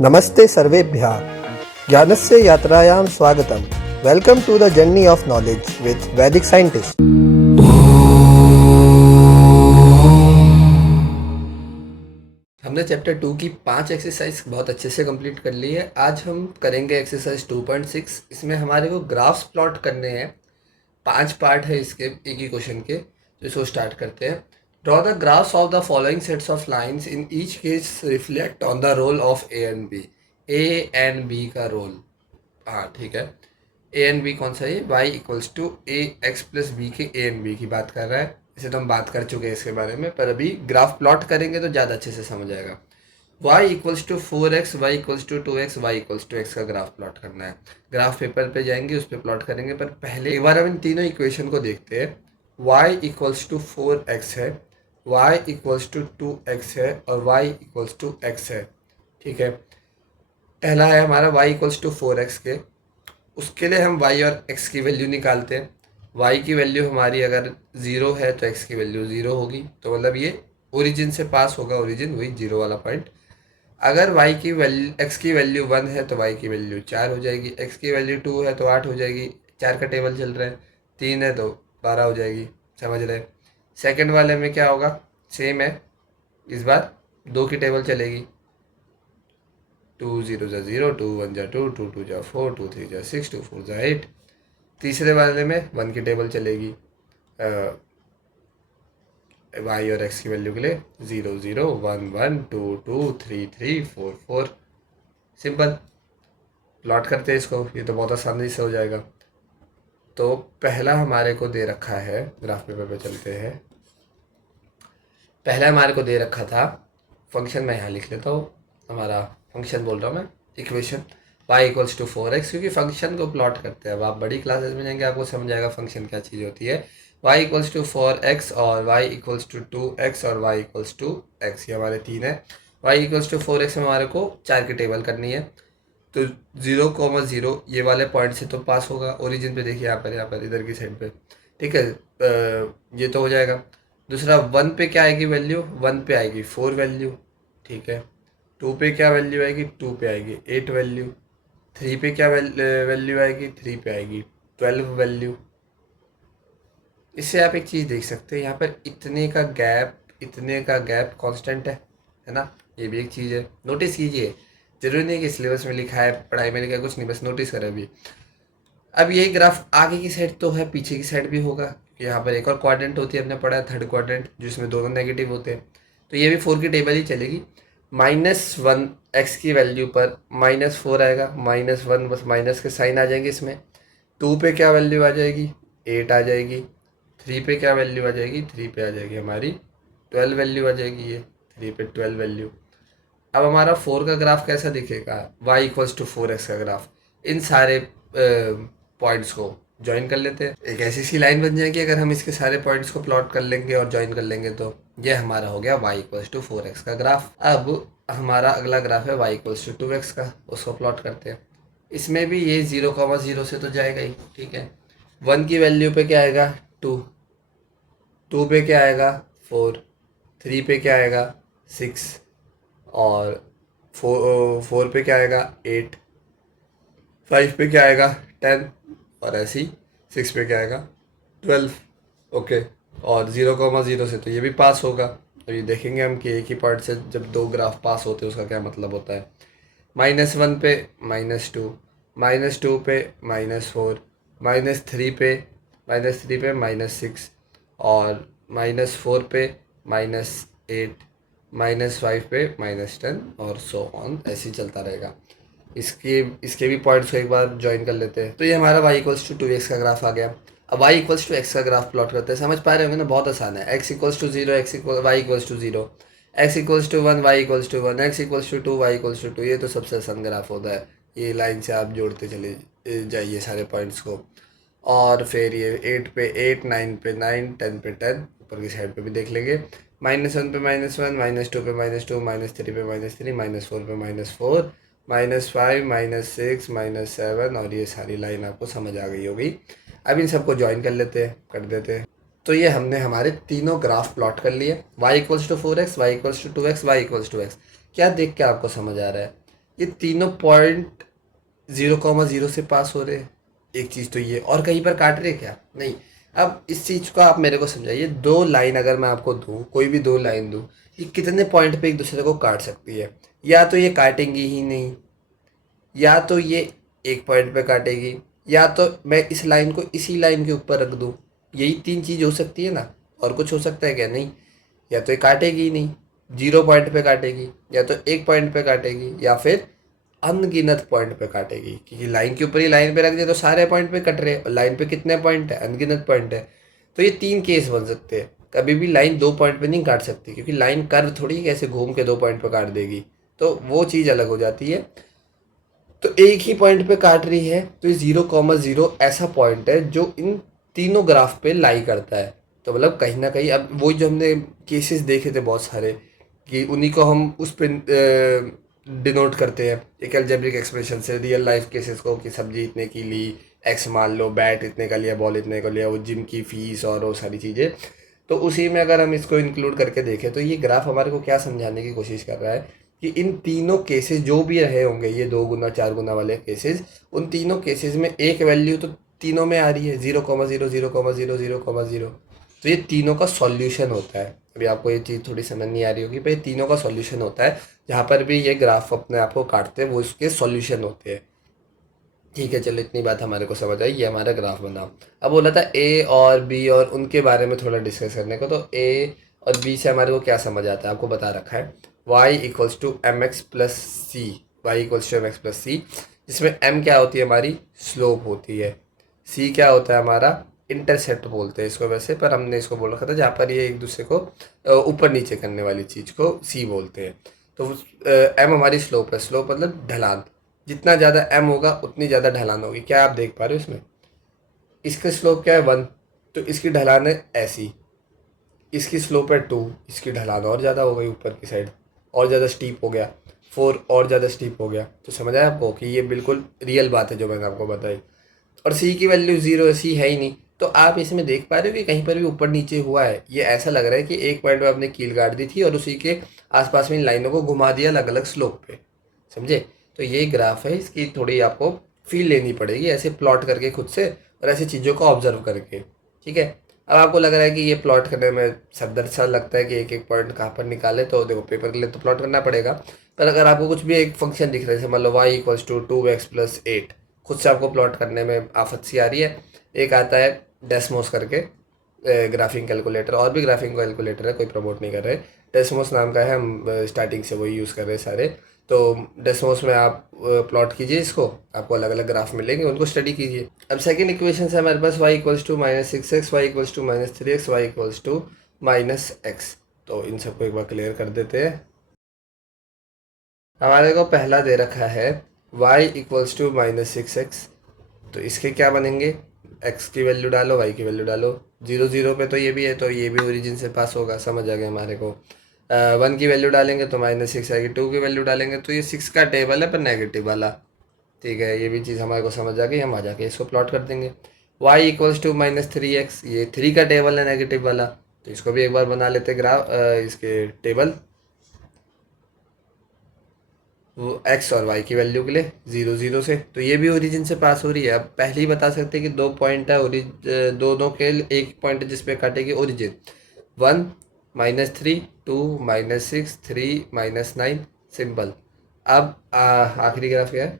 नमस्ते सर्वेभ्यः ज्ञानस्य यात्रायां स्वागतम। Welcome to the journey of knowledge with वैदिक साइंटिस्ट। हमने चैप्टर 2 की 5 एक्सरसाइज बहुत अच्छे से कंप्लीट कर ली है। आज हम करेंगे एक्सरसाइज 2.6। इसमें हमारे को ग्राफ्स प्लॉट करने हैं। 5 पार्ट है इसके, एक ही क्वेश्चन के। तो इसको स्टार्ट करते हैं। Draw the graphs of the following sets of lines in each case reflect on the role of a and b. A and b का रोल, हाँ ठीक है। ए एंड बी कौन सा है? Y equals to a x plus b के a and B की बात कर रहा है। इसे तो हम बात कर चुके हैं इसके बारे में, पर अभी ग्राफ प्लॉट करेंगे तो ज़्यादा अच्छे से समझ आएगा। Y equals to 4x, y equals to 2x, y equals to x का ग्राफ प्लॉट करना है। ग्राफ पेपर पे जाएंगे, उस पर प्लॉट करेंगे, पर पहले एक बार हम इन तीनों इक्वेशन को देखते हैं। y इक्वल्स टू 4x है, y इक्वल्स टू 2x है और y इक्वल्स टू x है। ठीक है, पहला है हमारा y इक्वल्स टू 4x के। उसके लिए हम y और x की वैल्यू निकालते हैं। y की वैल्यू हमारी अगर 0 है तो x की वैल्यू 0 होगी, तो मतलब ये ओरिजिन से पास होगा, ओरिजिन वही 0 वाला पॉइंट। अगर y की वैल्यू x की वैल्यू 1 है तो y की वैल्यू 4 हो जाएगी, x की वैल्यू 2 है तो 8 हो जाएगी, 4 का टेबल चल रहा है, 3 है तो 12 हो जाएगी। समझ रहे? सेकंड वाले में क्या होगा? सेम है, इस बार 2 की टेबल चलेगी। 2 0 जा 0, 2 1 जा 2, 2 2 जा 4, 2 3 जा 6, 2 4 जा 8। तीसरे वाले में 1 की टेबल चलेगी y और x की वैल्यू के लिए 0 0 1 1 2 2 3 3 4 4। सिंपल। प्लॉट करते हैं इसको, ये तो बहुत आसानी से हो जाएगा। तो पहला हमारे को दे रखा है, ग्राफ पेपर पे चलते हैं। पहला हमारे को दे रखा था फंक्शन, मैं यहाँ लिख लेता हूँ, हमारा फंक्शन बोल रहा हूँ मैं, equation y equals to 4x, क्योंकि फंक्शन को प्लॉट करते हैं। अब आप बड़ी क्लासेस में जाएंगे, आपको समझ आएगा फंक्शन क्या चीज़ होती है। y इक्वल्स टू 4x और y इक्वल्स टू 2x और y इक्वल्स टू x, ये हमारे तीन है। y इक्वल्स टू 4x में हमारे को 4 की टेबल करनी है, तो 0,0 ये वाले पॉइंट से तो पास होगा। ओरिजिन पे देखिए, यहाँ पर इधर की साइड पे। ठीक है, ये तो हो जाएगा। दूसरा 1 पे क्या आएगी वैल्यू? 1 पे आएगी 4 वैल्यू। ठीक है, 2 पे क्या वैल्यू आएगी? 2 पे आएगी 8 वैल्यू। 3 पे क्या वैल्यू आएगी? 3 पे आएगी 12 वैल्यू। इससे आप एक चीज़ देख सकते हैं, यहाँ पर इतने का गैप कांस्टेंट है ना? ये भी एक चीज़ है, नोटिस कीजिए। जरूरी नहीं कि सिलेबस में लिखा है, पढ़ाई में लिखा है, कुछ नहीं, बस नोटिस करें अभी। अब यही ग्राफ आगे की साइड तो है, पीछे की साइड भी होगा। यहाँ पर एक और क्वाड्रेंट होती है, हमने पढ़ा है थर्ड क्वाड्रेंट, जिसमें दोनों नेगेटिव होते हैं। तो ये भी 4 की टेबल ही चलेगी। -1 x की वैल्यू पर -4 आएगा, -1 बस माइनस के साइन आ जाएंगे इसमें। 2 पे क्या वैल्यू आ जाएगी? 8 आ जाएगी। 3 पे क्या वैल्यू आ जाएगी? 3 पे आ जाएगी हमारी 12 वैल्यू आ जाएगी, ये 3 पे 12 वैल्यू। अब हमारा 4 का ग्राफ कैसा दिखेगा? y इक्वल्स टू 4x का ग्राफ। इन सारे पॉइंट्स को ज्वाइन कर लेते हैं, एक ऐसी सी लाइन बन जाएगी। अगर हम इसके सारे पॉइंट्स को प्लॉट कर लेंगे और ज्वाइन कर लेंगे तो ये हमारा हो गया y इक्वल्स टू 4x का ग्राफ। अब हमारा अगला ग्राफ है y इक्वल्स टू 2x का, उसको प्लॉट करते हैं। इसमें भी ये 0,0 से तो जाएगा ही। ठीक है, 1 की वैल्यू पे क्या आएगा? 2, 2 पे क्या आएगा? 4, 3 पे क्या आएगा? 6 और 4 पे क्या आएगा? 8, 5 पे क्या आएगा? 10 और ऐसे ही 6 पे क्या आएगा? 12। ओके, और 0,0 से तो ये भी पास होगा। अभी देखेंगे हम कि एक ही पॉइंट से जब दो ग्राफ पास होते हैं उसका क्या मतलब होता है। -1 पे -2, -2 पे -4, -3 पे -6 और -4 पे -8, -5 पे -10 और सो ऑन, ऐसे ही चलता रहेगा। इसके भी पॉइंट्स को एक बार ज्वाइन कर लेते हैं। तो ये हमारा y इक्वल्स टू 2x का ग्राफ आ गया। अब y इक्वल्स टू x का ग्राफ प्लॉट करते हैं। समझ पा रहे होंगे ना? बहुत आसान है। x equals to 0, y equals to 0, x equals to 1, y equals to 1, x equals to 2, y equals to 2। ये तो सबसे आसान ग्राफ होता है। ये लाइन से आप जोड़ते चले जाइए सारे पॉइंट्स को। और फिर ये 8 पे 8, 9 पे 9, 10 पे 10, ऊपर की साइड पे भी देख लेंगे। -1 पे -1, -2 पे -2, -3 पे -3, -4 पे -4, -5, -6, -7, और ये सारी लाइन आपको समझ आ गई होगी। अब इन सबको ज्वाइन कर लेते हैं, कर देते हैं। तो ये हमने हमारे तीनों ग्राफ प्लॉट कर लिए। y equals to 4x, y equals to 2x, y equals to x। क्या देख के आपको समझ आ रहा है? ये तीनों पॉइंट 0,0 से पास हो रहे हैं। एक चीज़ तो ये, और कहीं पर काट रहे क्या? नहीं। अब इस चीज़ को आप मेरे को समझाइए, दो लाइन अगर मैं आपको दूँ, कोई भी दो लाइन दूँ, ये कितने पॉइंट पे एक दूसरे को काट सकती है? या तो ये काटेंगी ही नहीं, या तो ये एक पॉइंट पे काटेगी, या तो मैं इस लाइन को इसी लाइन के ऊपर रख दूँ। यही तीन चीज़ हो सकती है ना, और कुछ हो सकता है क्या? नहीं। या तो ये काटेगी ही नहीं, 0 पॉइंट पे काटेगी, या तो एक पॉइंट पे काटेगी, या फिर अनगिनत पॉइंट पे काटेगी, क्योंकि लाइन के ऊपर ही लाइन पे रख दिया तो सारे पॉइंट पे कट रहे हैं, और लाइन पे कितने पॉइंट है? अनगिनत पॉइंट है। तो ये तीन केस बन सकते हैं। कभी भी लाइन 2 पॉइंट पे नहीं काट सकती, क्योंकि लाइन कर्व थोड़ी कैसे घूम के 2 पॉइंट पे काट देगी, तो वो चीज़ अलग हो जाती है। तो एक ही पॉइंट पे काट रही है, तो ये 0,0 ऐसा पॉइंट है जो इन तीनों ग्राफ पे लाई करता है। तो मतलब कहीं ना कहीं, अब वही जो हमने केसेस देखे थे बहुत सारे, कि उन्हीं को हम उस पे डिनोट करते हैं एक अलजेब्रिक एक्सप्रेशन से, रियल लाइफ केसेस को, कि सब्जी इतने की ली, एक्स मान लो, बैट इतने का लिया, बॉल इतने का लिया, वो जिम की फीस और वो सारी चीज़ें। तो उसी में अगर हम इसको इंक्लूड करके देखें, तो ये ग्राफ हमारे को क्या समझाने की कोशिश कर रहा है, कि इन तीनों केसेस जो भी रहे होंगे, ये 2 गुना 4 गुना वाले केसेस, उन तीनों केसेस में एक वैल्यू तो तीनों में आ रही है, 0,0, 0,0, 0,0। तो ये तीनों का सॉल्यूशन होता है। अभी आपको ये चीज़ थोड़ी समझ नहीं आ रही होगी, पर ये तीनों का सॉल्यूशन होता है। जहाँ पर भी ये ग्राफ अपने आप को काटते हैं, वो इसके सॉल्यूशन होते हैं। ठीक है, चलो इतनी बात हमारे को समझ आई, ये हमारा ग्राफ बना। अब बोला था ए और बी और उनके बारे में थोड़ा डिस्कस करने को, तो ए और बी से हमारे को क्या समझ आता है, आपको बता रखा है, y equals to M X plus C, Y equals to M X plus C, जिसमें m क्या होती है? हमारी स्लोप होती है। c क्या होता है? हमारा इंटरसेप्ट बोलते हैं इसको वैसे, पर हमने इसको बोल रखा था जहाँ पर ये एक दूसरे को ऊपर नीचे करने वाली चीज़ को c बोलते हैं। तो m हमारी स्लोप है, स्लोप मतलब ढलान। जितना ज़्यादा m होगा उतनी ज़्यादा ढलान होगी। क्या आप देख पा रहे हो इसमें? इसका स्लोप क्या है? 1, तो इसकी ढलान है ऐसी। इसकी स्लोप है 2, इसकी ढलान और ज़्यादा हो गई ऊपर की साइड, और ज़्यादा स्टीप हो गया। 4 और ज़्यादा स्टीप हो गया। तो समझ आया आपको कि ये बिल्कुल रियल बात है जो मैंने आपको बताई। और सी की वैल्यू 0 है, सी है ही नहीं। तो आप इसमें देख पा रहे हो कि कहीं पर भी ऊपर नीचे हुआ है? ये ऐसा लग रहा है कि एक पॉइंट में आपने कील गाड़ दी थी और उसी के आसपास में इन लाइनों को घुमा दिया अलग अलग स्लोप पे। समझे? तो ये ग्राफ है, इसकी थोड़ी आपको फील लेनी पड़ेगी ऐसे प्लॉट करके खुद से, और ऐसी चीज़ों को ऑब्जर्व करके। ठीक है। अब आपको लग रहा है कि ये प्लॉट करने में सरदर्द सा लगता है कि एक एक पॉइंट कहाँ पर निकाले, तो देखो पेपर के लिए तो प्लॉट करना पड़ेगा। पर अगर आपको कुछ भी एक फंक्शन दिख रहा है, जैसे मान लो वाई इक्वल्स टू 2x+8, खुद से आपको प्लॉट करने में आफत सी आ रही है। एक आता है डेस्मोस करके ग्राफिंग कैलकुलेटर, और भी ग्राफिंग कैलकुलेटर है, कोई प्रमोट नहीं कर रहे। डेस्मोस नाम का है, हम स्टार्टिंग से वही यूज़ कर रहे हैं सारे। तो डेस्मोस में आप प्लॉट कीजिए इसको, आपको अलग अलग ग्राफ मिलेंगे, उनको स्टडी कीजिए। अब सेकंड इक्वेशन है हमारे पास, y equals to -6x, y equals to -3x, y equals to -x। तो इन सबको एक बार क्लियर कर देते हैं। हमारे को पहला दे रखा है y इक्वल्स टू -6x, तो इसके क्या बनेंगे? x की वैल्यू डालो, y की वैल्यू डालो। 0 0 पे तो ये भी है, तो ये भी ओरिजिन से पास होगा, समझ आ गया हमारे को। 1 की वैल्यू डालेंगे तो -6 आएगी, 2 की वैल्यू डालेंगे तो ये 6 का टेबल है पर नेगेटिव वाला। ठीक है, ये भी चीज़ हमारे को समझ आ गई। हम आ जाके इसको प्लॉट कर देंगे। y इक्वल्स टू -3x, ये 3 का टेबल है नेगेटिव वाला, तो इसको भी एक बार बना लेते ग्राफ, इसके टेबल, वो x और y की वैल्यू के लिए 0 0 से। तो ये भी ओरिजिन से पास हो रही है। अब पहले ही बता सकते हैं कि दो पॉइंट है, दोनों के एक पॉइंट है जिसपे काटेगी ओरिजिन। 1 -3, 2 -6, 3 -9, सिंपल। अब आखिरी ग्राफ क्या है?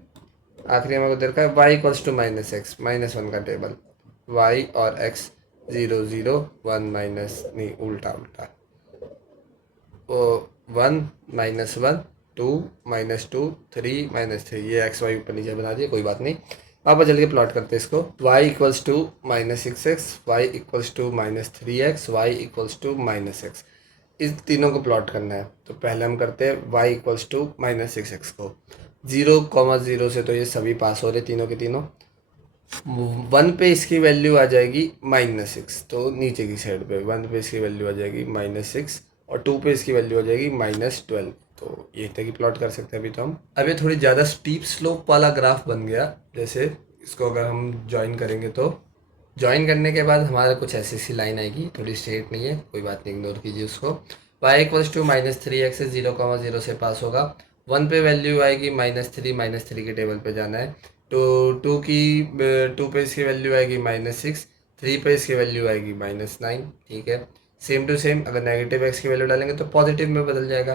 आखिरी हमें को दे रखा है y इक्वल्स टू -x, -1 का टेबल, y और x 0 0 1 माइनस, नहीं उल्टा उल्टा, ओ 1 -1 2 -2 3 -3, ये एक्स वाई ऊपर नीचे बना दिया, कोई बात नहीं। वापस चल के प्लॉट करते हैं इसको। y equals to -6x, y equals to -3x, y equals to -x, इस तीनों को प्लॉट करना है। तो पहले हम करते हैं y इक्वल्स टू -6x को। 0,0 से तो ये सभी पास हो रहे तीनों के तीनों। 1 पे इसकी वैल्यू आ जाएगी -6, तो नीचे की साइड पे 1 पे इसकी वैल्यू आ जाएगी -6, और 2 पे इसकी वैल्यू आ जाएगी -12। तो ये तक ही प्लॉट कर सकते हैं अभी तो हम। अब ये थोड़ी ज़्यादा स्टीप स्लोप वाला ग्राफ बन गया। जैसे इसको अगर हम ज्वाइन करेंगे, तो ज्वाइन करने के बाद हमारा कुछ ऐसी सी लाइन आएगी, थोड़ी स्ट्रेट नहीं है, कोई बात नहीं, इग्नोर कीजिए उसको। y इक्वल्स टू -3x से 0,0 से पास होगा, 1 पे वैल्यू आएगी -3, -3 के टेबल पे जाना है। तो 2 पे इसकी वैल्यू आएगी -6, 3 पे इसकी वैल्यू आएगी -9, ठीक है। सेम टू सेम अगर नेगेटिव एक्स की वैल्यू डालेंगे तो पॉजिटिव में बदल जाएगा।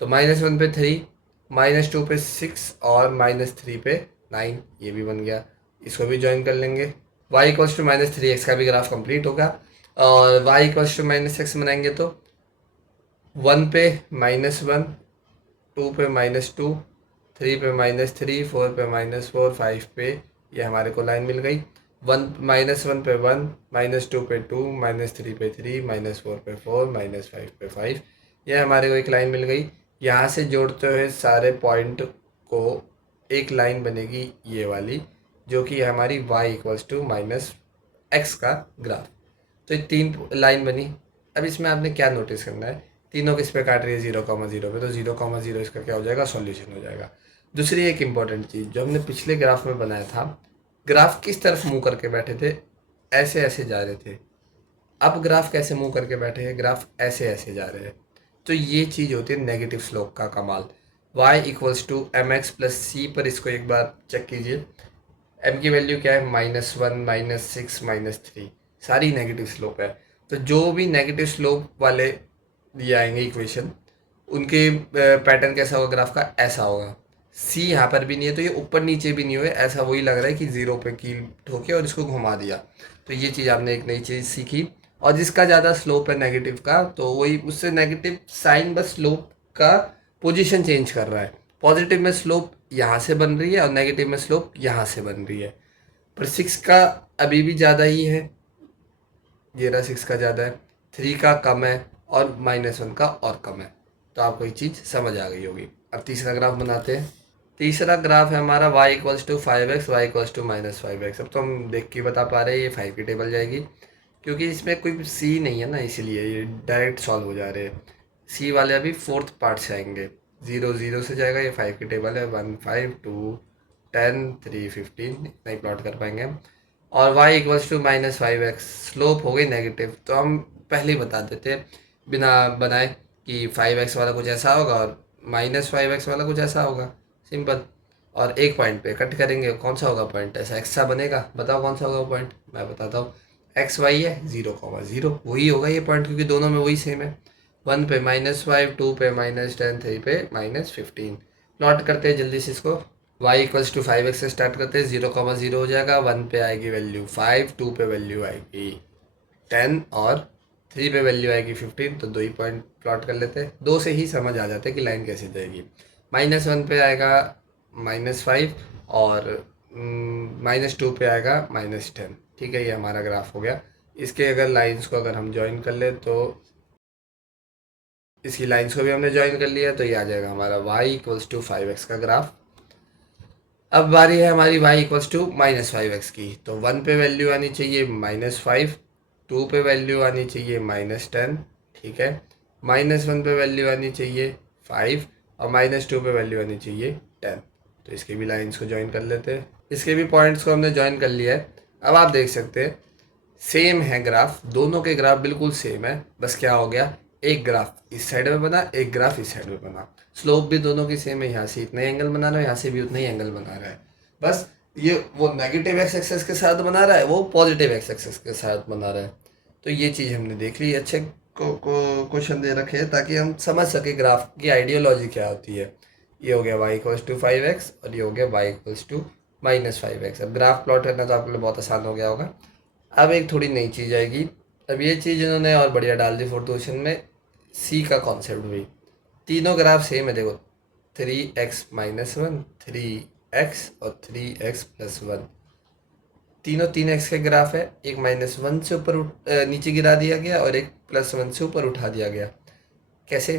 तो -1 पे 3, -2 पे 6 और -3 पे 9, ये भी बन गया। इसको भी ज्वाइन कर लेंगे। y इक्वल्स टू -3x का भी ग्राफ कंप्लीट होगा। और y इक्वल्स टू -x बनाएंगे तो 1 पे -1, 2 पे -2, 3 पे -3, 4 पे -4, 5 पे ये हमारे को लाइन मिल गई। -1 पे 1, -2 पे 2, -3 पे 3, -4 पे 4, -5 पे 5, ये हमारे को एक लाइन मिल गई। यहाँ से जोड़ते हुए सारे पॉइंट को एक लाइन बनेगी ये वाली, जो कि हमारी y इक्वल्स टू -x का ग्राफ। तो ये 3 लाइन बनी। अब इसमें आपने क्या नोटिस करना है, तीनों किस पे काट रही है, 0,0 पे, तो 0,0 इसका क्या हो जाएगा, सॉल्यूशन हो जाएगा। दूसरी एक इम्पॉर्टेंट चीज़ जो हमने पिछले ग्राफ में बनाया था, ग्राफ किस तरफ मुंह करके बैठे थे, ऐसे ऐसे जा रहे थे। अब ग्राफ कैसे मुंह करके बैठे हैं, ग्राफ ऐसे ऐसे जा रहे हैं। तो ये चीज़ होती है नेगेटिव स्लोप का कमाल। y equals to mx plus C पर इसको एक बार चेक कीजिए। m की वैल्यू क्या है, -1, -6, -3, सारी नेगेटिव स्लोप है। तो जो भी नेगेटिव स्लोप वाले ये आएंगे इक्वेशन, उनके पैटर्न कैसा होगा ग्राफ का, ऐसा होगा। सी यहाँ पर भी नहीं है तो ये ऊपर नीचे भी नहीं हुए, ऐसा वही लग रहा है कि जीरो पे कील ठोके और इसको घुमा दिया। तो ये चीज़ आपने एक नई चीज़ सीखी। और जिसका ज़्यादा स्लोप है नेगेटिव का, तो वही उससे नेगेटिव साइन बस स्लोप का पोजीशन चेंज कर रहा है। पॉजिटिव में स्लोप यहाँ से बन रही है और नेगेटिव में स्लोप यहाँ से बन रही है। पर 6 का अभी भी ज़्यादा ही है, ये रहा 6 का ज़्यादा है, 3 का कम है और -1 का और कम है। तो आपको ये चीज़ समझ आ गई होगी। अब तीसरा ग्राफ बनाते हैं। तीसरा ग्राफ है हमारा y equals to 5x, y equals to -5x। अब तो हम देख के बता पा रहे हैं ये 5 की टेबल जाएगी, क्योंकि इसमें कोई सी नहीं है ना, इसीलिए ये डायरेक्ट सॉल्व हो जा रहे हैं। सी वाले अभी फोर्थ पार्ट से आएंगे, 0 0 से जाएगा। ये 5 की टेबल है, 1 5 2 10 3 15, इतना ही प्लॉट कर पाएंगे हम। और y equals to -5x, slope हो गई नेगेटिव, तो हम पहले ही बता देते हैं बिना बनाए कि 5x वाला कुछ ऐसा होगा और -5x वाला कुछ ऐसा होगा, सिंपल। और एक पॉइंट पे कट करेंगे, कौन सा होगा पॉइंट, ऐसा एक्स्ट्रा बनेगा, बताओ कौन सा होगा पॉइंट, मैं बताता हूँ। XY है, 0,0 वही होगा ये पॉइंट, क्योंकि दोनों में वही सेम है। 1 पे -5, 2 पे -10, 3 पे -15। प्लॉट करते हैं जल्दी से इसको। y इक्वल्स टू 5x से स्टार्ट करते हैं, 0,0 हो जाएगा। 1 पे आएगी वैल्यू 5, 2 पे वैल्यू आएगी 10 और 3 पे वैल्यू आएगी 15। तो दो ही पॉइंट प्लॉट कर लेते हैं, दो से ही समझ आ जाता है कि लाइन कैसे जाएगी। -1 पे आएगा -5 और -2 पे आएगा -10, ठीक है। ये हमारा ग्राफ हो गया। इसके अगर लाइंस को अगर हम ज्वाइन कर ले तो इसकी लाइंस को भी हमने ज्वाइन कर लिया, तो ये आ जाएगा हमारा y इक्वल्स टू 5x का ग्राफ। अब बारी है हमारी y इक्वल्स टू -5x की। तो 1 पे वैल्यू आनी चाहिए -5, 2 पे वैल्यू आनी चाहिए -10, ठीक है। -1 पे वैल्यू आनी चाहिए 5 और -2 पे वैल्यू आनी चाहिए 10। तो इसके भी लाइंस को ज्वाइन कर लेते हैं। इसके भी पॉइंट्स को हमने ज्वाइन कर लिया है। अब आप देख सकते हैं सेम है ग्राफ, दोनों के ग्राफ बिल्कुल सेम है। बस क्या हो गया, एक ग्राफ इस साइड में बना, एक ग्राफ इस साइड में बना। स्लोप भी दोनों की सेम है, यहाँ से इतना ही एंगल बना रहा है, यहाँ से भी उतना ही एंगल बना रहा है। बस ये वो नेगेटिव एक्स एक्सेस के साथ बना रहा है, वो पॉजिटिव एक्स एक्सेस के साथ बना रहा है। तो ये चीज़ हमने देख ली। अच्छे को क्वेश्चन दे रखे हैं ताकि हम समझ सके ग्राफ की आइडियोलॉजी क्या होती है। ये हो गया y इक्वल्स टू 5x और ये हो गया y इक्वल्स टू -5x। अब ग्राफ प्लॉट करना तो आपके लिए बहुत आसान हो गया होगा। अब एक थोड़ी नई चीज़ आएगी। अब ये चीज़ इन्होंने और बढ़िया डाल दी फोर्थ क्वेश्चन में, सी का कॉन्सेप्ट भी। तीनों ग्राफ सेम है, देखो 3x-1, 3x और 3x+1, तीनों 3x के ग्राफ है। एक -1 से ऊपर नीचे गिरा दिया गया और एक +1 से ऊपर उठा दिया गया। कैसे,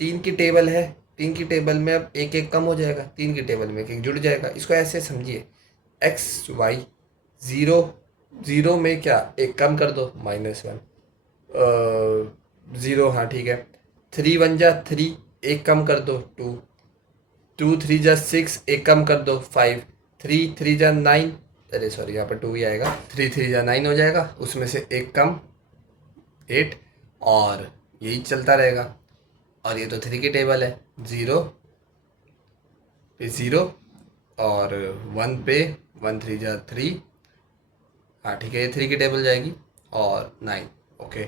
3 की टेबल है, 3 की टेबल में अब एक एक कम हो जाएगा, 3 की टेबल में एक एक जुड़ जाएगा। इसको ऐसे समझिए, XY 0 0 में क्या एक कम कर दो, -1, 0, हाँ ठीक है। 3 1 जा 3, एक कम कर दो 2, 2 3 जा 6, एक कम कर दो 5, 3 3 जा 9, अरे सॉरी यहाँ पर 2 ही आएगा, 3 3 जा 9 हो जाएगा, उसमें से एक कम 8, और यही चलता रहेगा। और ये तो 3 की टेबल है, 0 पे 0 और 1 पे 1 3 जा 3। हाँ ठीक है, ये 3 की टेबल जाएगी और 9। ओके,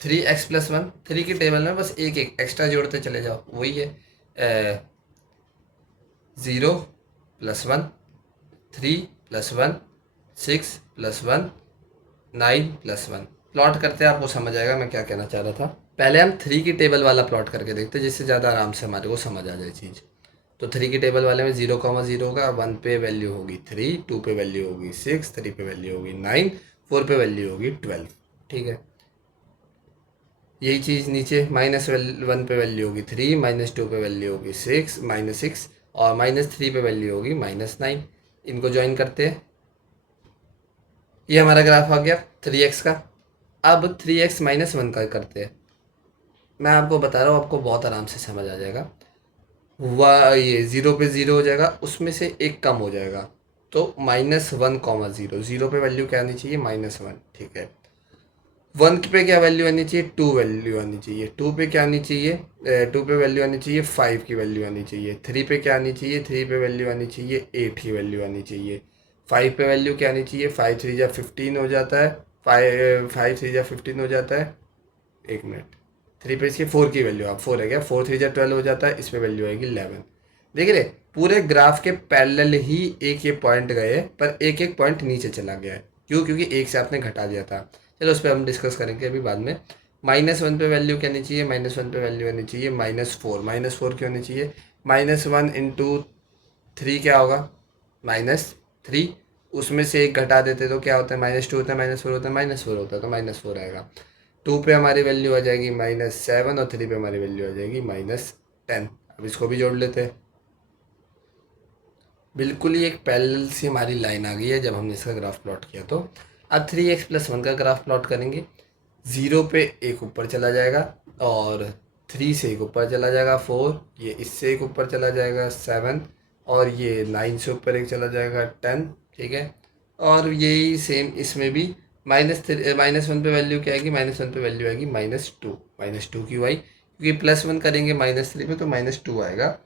3x+1, 3 की टेबल में बस एक एक एक्स्ट्रा जोड़ते चले जाओ, वही है 0+1, 3+1, 6+1, 9+1। प्लॉट करते हैं, आपको समझ आएगा मैं क्या कहना चाह रहा था। पहले हम 3 की टेबल वाला प्लॉट करके देखते हैं, जिससे ज़्यादा आराम से हमारे को समझ आ जाए चीज़। तो 3 की टेबल वाले में 0,0 होगा, 1 पे वैल्यू होगी 3, 2 पे वैल्यू होगी 6, 3 पे वैल्यू होगी 9, 4 पे वैल्यू होगी 12। ठीक है, यही चीज़ नीचे -1 पे वैल्यू होगी 3, -2 पे वैल्यू होगी -6 और -3 पे वैल्यू होगी -9। इनको ज्वाइन करते हैं, ये हमारा ग्राफ आ गया 3x का। अब 3x-1 का करते हैं। मैं आपको बता रहा हूँ, आपको बहुत आराम से समझ आ जाएगा। ये 0 पे 0 हो जाएगा, उसमें से एक कम हो जाएगा, तो -1,0। 0 पे वैल्यू क्या आनी चाहिए? -1। ठीक है, 1 पे क्या वैल्यू आनी चाहिए? 2 वैल्यू आनी चाहिए। 2 पे क्या आनी चाहिए? 2 पे वैल्यू आनी चाहिए 5 की वैल्यू आनी चाहिए। 3 पे क्या आनी चाहिए? 3 पे वैल्यू आनी चाहिए 8 की वैल्यू आनी चाहिए। 5 पे वैल्यू क्या आनी चाहिए? 5 3 जा 15 हो जाता है, 5 3 जा 15 हो जाता है। एक मिनट, 3 पे इसकी 4 की वैल्यू, आप 4 है क्या, 4 3 जा 12 हो जाता है, इस पे वैल्यू आएगी 11। देख रहे, पूरे ग्राफ के पैरेलल ही एक ये पॉइंट गए, पर एक एक पॉइंट नीचे चला गया है। क्यों? क्योंकि एक से आपने घटा दिया था। चलो उस पर हम डिस्कस करेंगे अभी बाद में। -1 पे वैल्यू क्या आनी चाहिए? -1 पे वैल्यू आनी चाहिए -4। -4 क्यों आनी चाहिए? -1 इंटू 3 क्या होगा? -3। उसमें से एक घटा देते तो क्या होता है? -2 होता है, -4 होता है, -4 होता है, तो -4 आएगा। 2 पे हमारी वैल्यू आ जाएगी -7 और 3 पे हमारी वैल्यू आ जाएगी -10। अब इसको भी जोड़ लेते हैं। बिल्कुल ही एक पैरेलल सी हमारी लाइन आ गई है जब हमने इसका ग्राफ प्लॉट किया। तो अब 3x+1 का ग्राफ प्लॉट करेंगे। 0 पे एक ऊपर चला जाएगा और 3 से एक ऊपर चला जाएगा 4, ये इससे एक ऊपर चला जाएगा 7 और ये 9 से ऊपर एक चला जाएगा 10। ठीक है, और यही सेम इसमें भी -1 पे वैल्यू क्या आएगी? -1 पे वैल्यू आएगी -2। -2 क्यों आई? क्योंकि +1 करेंगे -3 में तो -2 आएगा,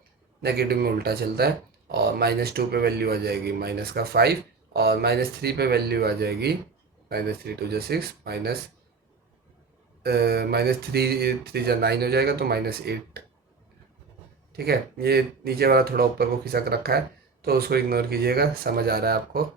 नेगेटिव में उल्टा चलता है। और -2 पे वैल्यू आ जाएगी -5 और -3 पे वैल्यू आ जाएगी -3 2 जा 6, -3 3 जा 9 हो जाएगा, तो -8। ठीक है, ये नीचे वाला थोड़ा ऊपर को खिसक रखा है, तो उसको इग्नोर कीजिएगा, समझ आ रहा है आपको।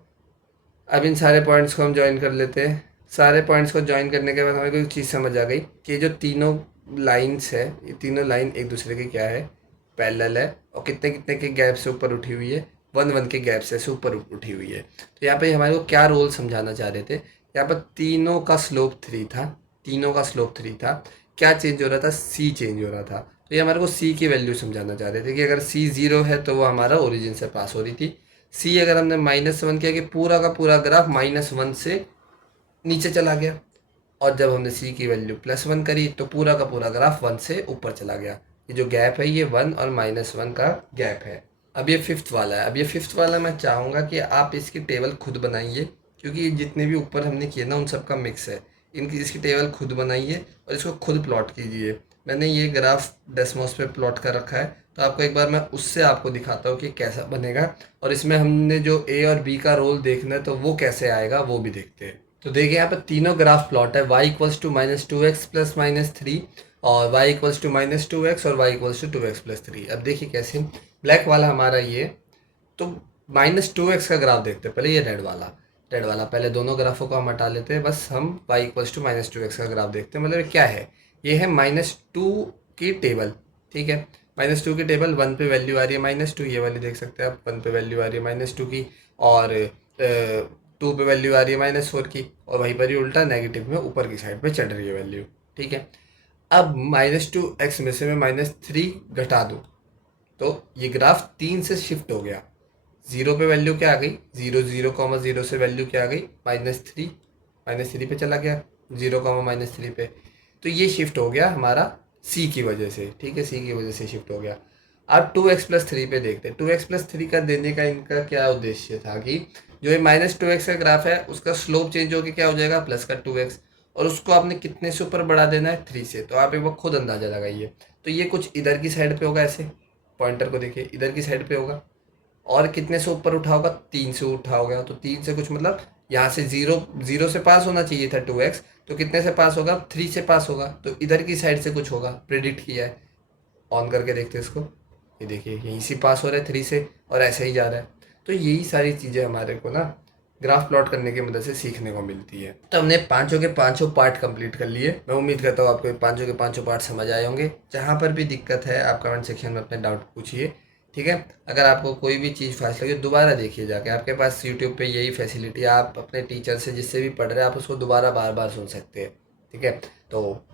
अब इन सारे पॉइंट्स को हम ज्वाइन कर लेते हैं। सारे पॉइंट्स को ज्वाइन करने के बाद हमें कोई चीज़ समझ आ गई कि ये जो तीनों लाइंस है, ये तीनों लाइन एक दूसरे के क्या है? पैरेलल है, और कितने कितने के गैप से ऊपर उठी हुई है? 1 1 के गैप से ऊपर उठी हुई है। तो यहाँ पे हमारे को क्या रोल समझाना चाह रहे थे? यहाँ पर तीनों का स्लोप 3 था, तीनों का स्लोप 3 था। क्या चेंज हो रहा था? सी चेंज हो रहा था। तो ये हमारे को सी की वैल्यू समझाना चाह रहे थे कि अगर सी 0 है तो वो हमारा ओरिजिन से पास हो रही थी। सी अगर हमने -1 किया कि पूरा का पूरा ग्राफ -1 से नीचे चला गया, और जब हमने सी की वैल्यू +1 करी तो पूरा का पूरा ग्राफ 1 से ऊपर चला गया। ये जो गैप है ये 1 और -1 का गैप है। अब ये फिफ्थ वाला है। अब ये फिफ्थ वाला मैं चाहूँगा कि आप इसकी टेबल खुद बनाइए, क्योंकि ये जितने भी ऊपर हमने किए ना उन सब का मिक्स है। इनकी इसकी टेबल खुद बनाइए और इसको खुद प्लॉट कीजिए। मैंने ये ग्राफ डेस्मॉस पे प्लॉट कर रखा है, तो आपको एक बार मैं उससे आपको दिखाता हूँ कि कैसा बनेगा, और इसमें हमने जो ए और बी का रोल देखना है तो वो कैसे आएगा वो भी देखते हैं। तो देखिए यहाँ पे तीनों ग्राफ प्लॉट है, y equals to -2x plus -3 और y इक्वल्स टू -2x और y equals to 2x plus 3। अब देखिए कैसे, ब्लैक वाला हमारा ये, तो -2x का ग्राफ देखते हैं पहले, ये रेड वाला पहले दोनों ग्राफों को हम हटा लेते हैं, बस हम y इक्वल्स टू -2x का ग्राफ देखते हैं। मतलब ये क्या है? ये है -2 की टेबल। ठीक है, -2 की टेबल, 1 पे वैल्यू आ रही है -2, ये वाली देख सकते हैं आप, 1 पे वैल्यू आ रही है -2 की, और 2 पे वैल्यू आ रही है -4 की, और वहीं पर ही उल्टा नेगेटिव में ऊपर की साइड पे चढ़ रही है वैल्यू। ठीक है, अब -2x में से मैं -3 घटा दूँ तो ये ग्राफ 3 से शिफ्ट हो गया। 0 पे वैल्यू क्या आ गई? 0 0,0 से वैल्यू क्या आ गई? -3, -3 पे चला गया 0, -3 पे। तो ये शिफ्ट हो गया हमारा सी की वजह से। ठीक है, सी की वजह से शिफ्ट हो गया। अब 2x+3 पे देखते हैं। 2x+3 का देने का इनका क्या उद्देश्य था कि जो ये -2x का ग्राफ है उसका स्लोप चेंज होकर क्या हो जाएगा? प्लस का 2x, और उसको आपने कितने से ऊपर बढ़ा देना है? 3 से। तो आप एक बार खुद अंदाजा लगाइए। तो ये कुछ इधर की साइड पे होगा, ऐसे पॉइंटर को देखिए, इधर की साइड पे होगा, और कितने से ऊपर उठा होगा, 3 से उठा होगा, तो 3 से कुछ मतलब यहाँ से जीरो से पास होना चाहिए था 2x, तो कितने से पास होगा, 3 से पास होगा, तो इधर की साइड से कुछ होगा, प्रिडिक्ट किया है। ऑन करके देखते हैं इसको, ये देखिए यहीं से पास हो रहा है 3 से और ऐसे ही जा रहा है। तो यही सारी चीज़ें हमारे को ना ग्राफ प्लॉट करने की मदद से सीखने को मिलती है। तो हमने पांचों के पांचों पार्ट कंप्लीट कर लिए। मैं उम्मीद करता हूँ आपको पांचों के पांचों पार्ट समझ आए होंगे। जहाँ पर भी दिक्कत है आप कमेंट सेक्शन में अपने डाउट पूछिए, ठीक है। अगर आपको कोई भी चीज़ फास्ट लगे दोबारा देखिए जाके, आपके पास यूट्यूब पे यही फैसिलिटी है, आप अपने टीचर से जिससे भी पढ़ रहे हैं आप उसको दोबारा बार बार सुन सकते हैं, ठीक है। तो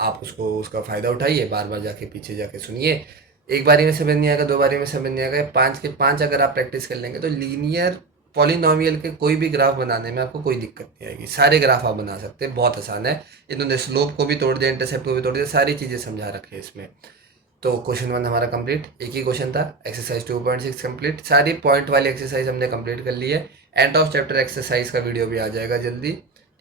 आप उसको उसका फ़ायदा उठाइए, बार बार जाके पीछे जाके सुनिए। एक बारी में समझ नहीं आएगा, दो बारी में समझ नहीं आएगा, पाँच के पाँच अगर आप प्रैक्टिस कर लेंगे तो लीनियर पॉलिनोमियल के कोई भी ग्राफ बनाने में आपको कोई दिक्कत नहीं आएगी। सारे ग्राफ आप बना सकते हैं, बहुत आसान है। इन्होंने स्लोप को भी तोड़ दिया, इंटरसेप्ट को भी तोड़ दिया, सारी चीज़ें समझा रखी है इसमें। तो क्वेश्चन 1 हमारा कंप्लीट, एक ही क्वेश्चन था। एक्सरसाइज 2.6 कंप्लीट, सारी पॉइंट वाली एक्सरसाइज हमने कंप्लीट कर ली है। एंड ऑफ चैप्टर एक्सरसाइज का वीडियो भी आ जाएगा जल्दी,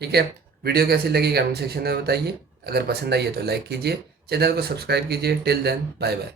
ठीक है। वीडियो कैसी लगी कमेंट सेक्शन में बताइए। अगर पसंद आई है तो लाइक कीजिए, चैनल को सब्सक्राइब कीजिए। Till then bye bye.